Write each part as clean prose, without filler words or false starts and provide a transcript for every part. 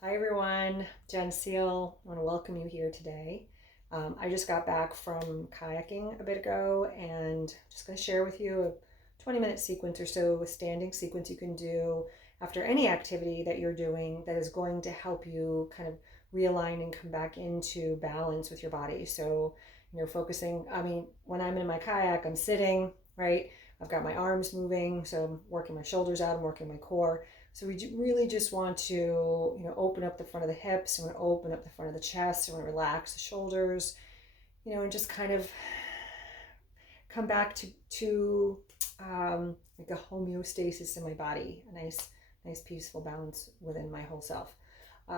Hi everyone, Jen Seal. I want to welcome you here today. I just got back from kayaking a bit ago and just going to share with you a 20-minute sequence or so, a standing sequence you can do after any activity that you're doing that is going to help you kind of realign and come back into balance with your body. So, focusing, when I'm in my kayak, I'm sitting, right? I've got my arms moving, so I'm working my shoulders out, I'm working my core. So we really just want to, open up the front of the hips. We want to open up the front of the chest. We want to relax the shoulders, and just kind of come back to like a homeostasis in my body, a nice peaceful balance within my whole self.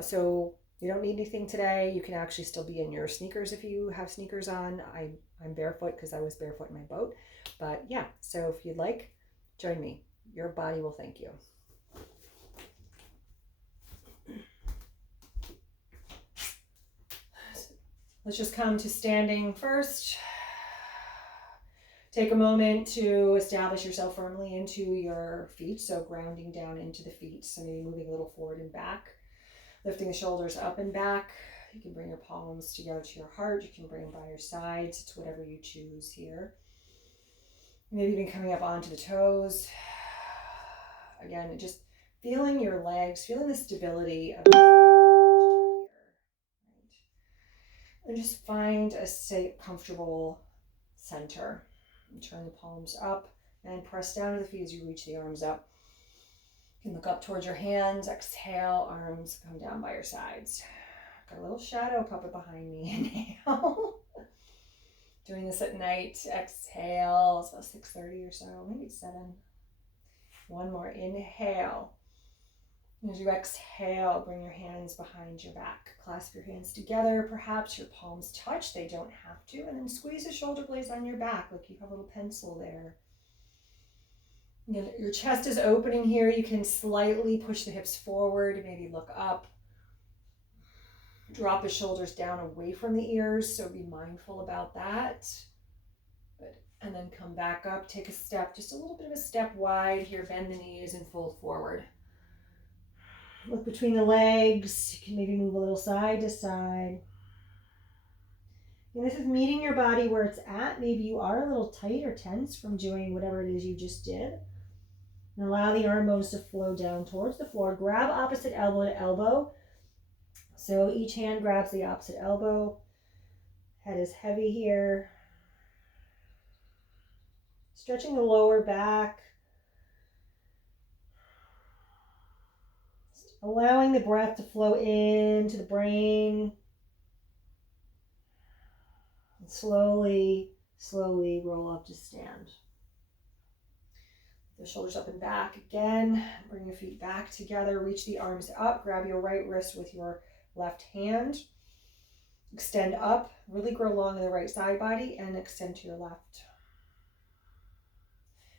So you don't need anything today. You can actually still be in your sneakers if you have sneakers on. I'm barefoot because I was barefoot in my boat. But yeah, so if you'd like, join me. Your body will thank you. Let's just come to standing first. Take a moment to establish yourself firmly into your feet, so grounding down into the feet, so maybe moving a little forward and back, lifting the shoulders up and back. You can bring your palms together to your heart. You can bring them by your sides. It's whatever you choose here. Maybe even coming up onto the toes. Again, just feeling your legs, feeling the stability of the posture here. And just find a safe, comfortable center. And turn the palms up and press down to the feet as you reach the arms up. You can look up towards your hands. Exhale, arms come down by your sides. Got a little shadow puppet behind me. Inhale. Doing this at night. Exhale. It's about 6:30 or so, maybe 7. One more. Inhale. As you exhale, bring your hands behind your back. Clasp your hands together. Perhaps your palms touch. They don't have to. And then squeeze the shoulder blades on your back like you have a little pencil there. Your chest is opening here. You can slightly push the hips forward. Maybe look up. Drop the shoulders down away from the ears. So be mindful about that. Good. And then come back up. Take a step, just a little bit of a step wide here. Bend the knees and fold forward. Look between the legs. You can maybe move a little side to side. And this is meeting your body where it's at. Maybe you are a little tight or tense from doing whatever it is you just did. And allow the arm bones to flow down towards the floor. Grab opposite elbow to elbow. So each hand grabs the opposite elbow. Head is heavy here. Stretching the lower back. Allowing the breath to flow into the brain. And slowly roll up to stand. The shoulders up and back again. Bring your feet back together. Reach the arms up. Grab your right wrist with your left hand. Extend up. Really grow long in the right side body and extend to your left.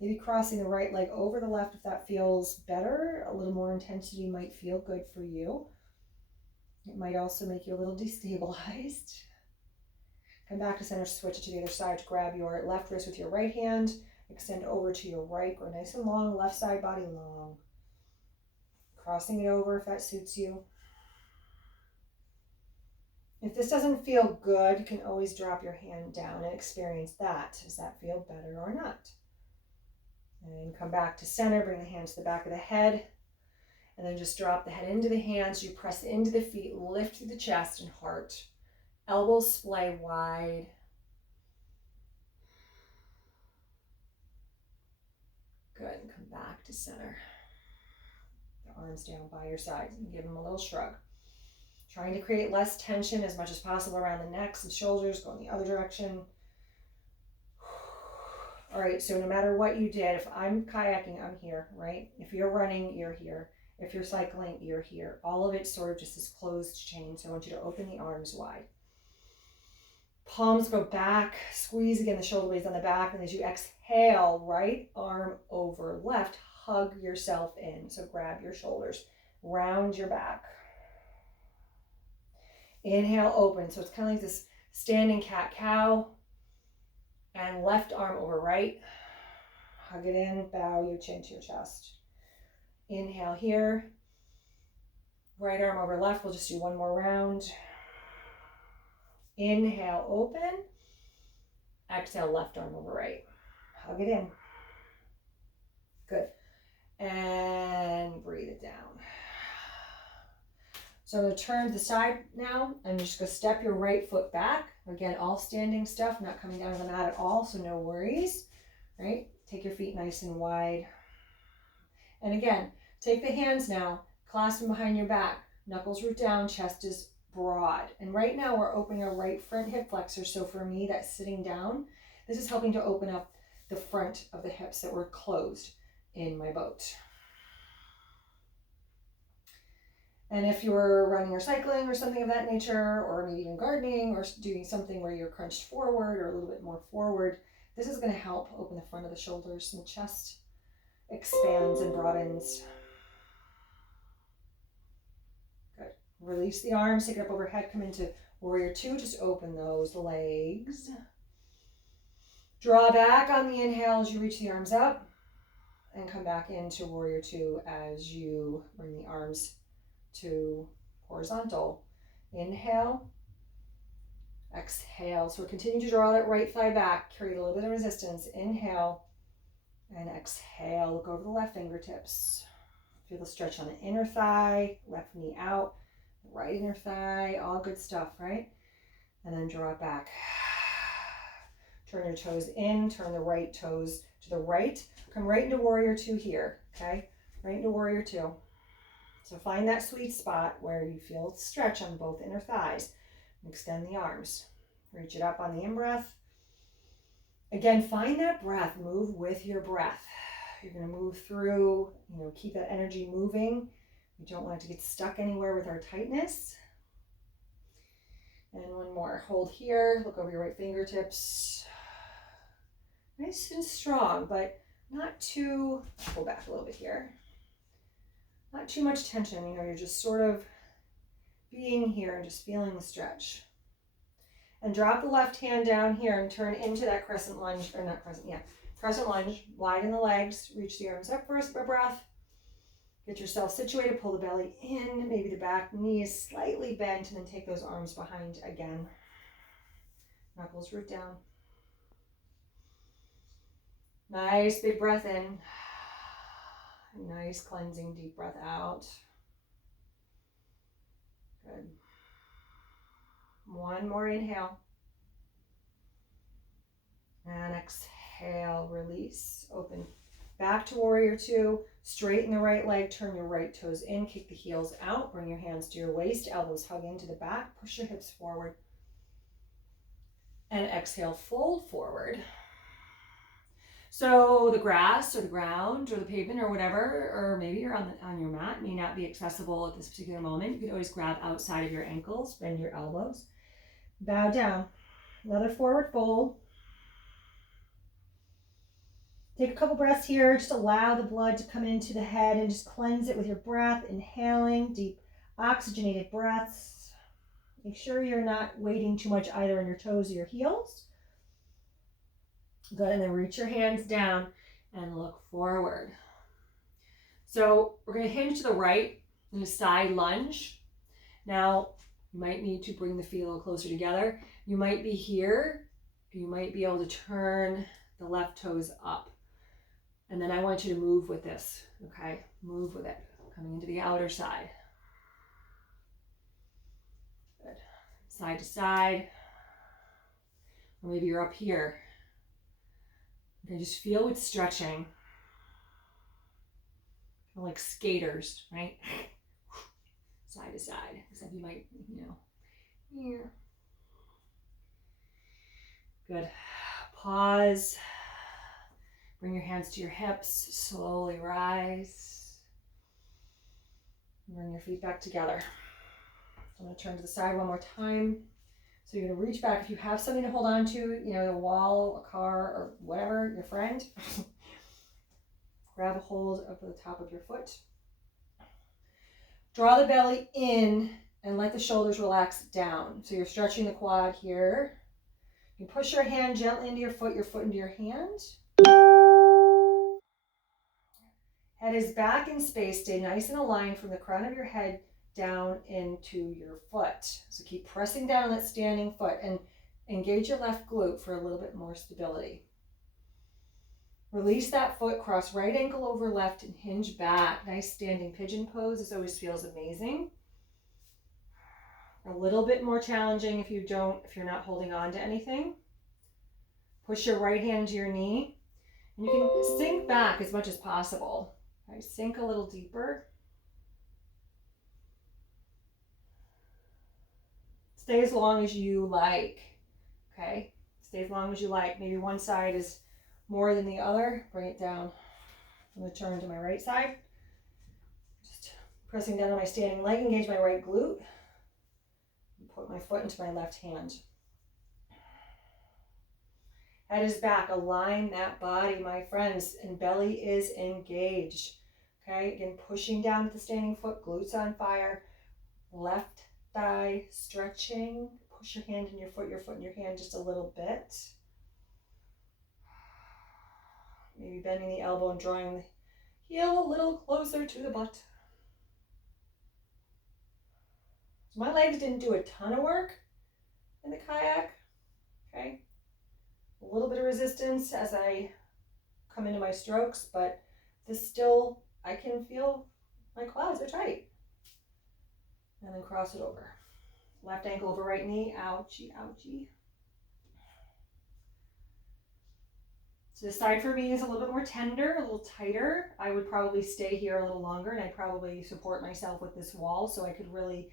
Maybe crossing the right leg over the left if that feels better. A little more intensity might feel good for you. It might also make you a little destabilized. Come back to center, switch it to the other side. Grab your left wrist with your right hand. Extend over to your right. Grow nice and long. Left side body long. Crossing it over if that suits you. If this doesn't feel good, you can always drop your hand down and experience that. Does that feel better or not? And come back to center. Bring the hand to the back of the head. And then just drop the head into the hands. You press into the feet. Lift through the chest and heart. Elbows splay wide. Good. And come back to center. The arms down by your sides and give them a little shrug. Trying to create less tension as much as possible around the necks and shoulders. Go in the other direction. All right, so no matter what you did, if I'm kayaking, I'm here, right? If you're running, you're here. If you're cycling, you're here. All of it's sort of just this closed chain. So I want you to open the arms wide. Palms go back. Squeeze again the shoulder blades on the back. And as you exhale, right arm over left, hug yourself in. So grab your shoulders. Round your back. Inhale, open. So it's kind of like this standing cat-cow. And left arm over right. Hug it in, bow your chin to your chest. Inhale here. Right arm over left. We'll just do one more round. Inhale, open. Exhale, left arm over right. Hug it in. Good. And breathe it down. So I'm going to turn to the side now. I'm just going to step your right foot back. Again, all standing stuff, not coming down to the mat at all, so no worries. Right? Take your feet nice and wide. And again, take the hands now, clasp them behind your back. Knuckles root down, chest is broad. And right now we're opening our right front hip flexor. So for me, that's sitting down. This is helping to open up the front of the hips that were closed in my boat. And if you're running or cycling or something of that nature, or maybe even gardening or doing something where you're crunched forward or a little bit more forward, this is going to help open the front of the shoulders, and the chest expands and broadens. Good. Release the arms, take it up overhead, come into warrior two. Just open those legs. Draw back on the inhale as you reach the arms up, and come back into warrior two as you bring the arms to horizontal. Inhale, exhale. So we're continuing to draw that right thigh back, carry a little bit of resistance. Inhale and exhale. Look over the left fingertips. Feel the stretch on the inner thigh, left knee out, right inner thigh, all good stuff, right? And then draw it back. Turn your toes in, turn the right toes to the right. Come right into warrior two here, okay? Right into warrior two. So find that sweet spot where you feel stretch on both inner thighs. Extend the arms. Reach it up on the in-breath. Again, find that breath. Move with your breath. You're going to move through, keep that energy moving. We don't want it to get stuck anywhere with our tightness. And one more. Hold here. Look over your right fingertips. Nice and strong, but not too, pull back a little bit here. Not too much tension, you're just sort of being here and just feeling the stretch. And drop the left hand down here and turn into that crescent lunge, or not crescent, crescent lunge. Widen the legs, reach the arms up first for breath. Get yourself situated, pull the belly in, maybe the back knee is slightly bent, and then take those arms behind again. Knuckles root down. Nice big breath in. Nice cleansing deep breath out. Good. One more inhale. And exhale, release, open. Back to warrior two. Straighten the right leg, turn your right toes in, kick the heels out, bring your hands to your waist, elbows hug into the back, push your hips forward. And exhale, fold forward. So the grass or the ground or the pavement or whatever, or maybe you're on your mat, may not be accessible at this particular moment. You can always grab outside of your ankles, bend your elbows. Bow down. Another forward fold. Take a couple breaths here. Just allow the blood to come into the head and just cleanse it with your breath. Inhaling, deep oxygenated breaths. Make sure you're not weighting too much either on your toes or your heels. Good, and then reach your hands down and look forward. So we're going to hinge to the right in a side lunge. Now, you might need to bring the feet a little closer together. You might be here. You might be able to turn the left toes up. And then I want you to move with this, okay? Move with it, coming into the outer side. Good. Side to side. Or maybe you're up here. Okay, just feel what's stretching. Kind of like skaters, right? Side to side. Except you might, here. Good. Pause. Bring your hands to your hips. Slowly rise. Bring your feet back together. I'm going to turn to the side one more time. So you're going to reach back. If you have something to hold on to, a wall, a car, or whatever, your friend, grab a hold of the top of your foot. Draw the belly in and let the shoulders relax down. So you're stretching the quad here. You push your hand gently into your foot into your hand. Head is back in space. Stay nice and aligned from the crown of your head down into your foot. So keep pressing down on that standing foot and engage your left glute for a little bit more stability. Release that foot, cross right ankle over left and hinge back. Nice standing pigeon pose. This always feels amazing. A little bit more challenging if you're not holding on to anything. Push your right hand to your knee and you can sink back as much as possible. Right? Sink a little deeper. Stay as long as you like. Okay? Stay as long as you like. Maybe one side is more than the other. Bring it down. I'm going to turn to my right side. Just pressing down on my standing leg, engage my right glute. And put my foot into my left hand. Head is back. Align that body, my friends, and belly is engaged. Okay, again, pushing down with the standing foot, glutes on fire. Left thigh stretching. Push your hand in your foot in your hand just a little bit. Maybe bending the elbow and drawing the heel a little closer to the butt. So my legs didn't do a ton of work in the kayak. Okay. A little bit of resistance as I come into my strokes, but this still, I can feel my quads are tight. And then cross it over. Left ankle over right knee. Ouchie, ouchie. So this side for me is a little bit more tender, a little tighter. I would probably stay here a little longer and I'd probably support myself with this wall so I could really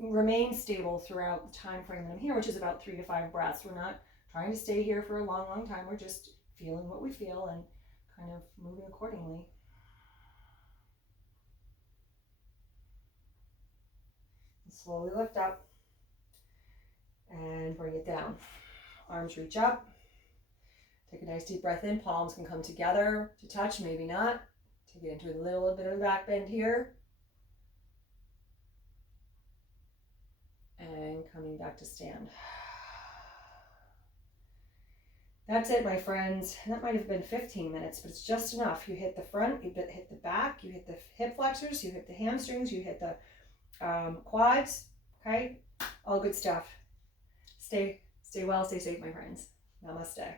remain stable throughout the time frame that I'm here, which is about 3 to 5 breaths. We're not trying to stay here for a long, long time. We're just feeling what we feel and kind of moving accordingly. And slowly lift up and bring it down. Arms reach up. Take a nice deep breath in. Palms can come together to touch, maybe not. Take it into a little bit of a back bend here. And coming back to stand. That's it, my friends. That might have been 15 minutes, but it's just enough. You hit the front, you hit the back, you hit the hip flexors, you hit the hamstrings, you hit the quads. Okay? All good stuff. Stay well, stay safe, my friends. Namaste.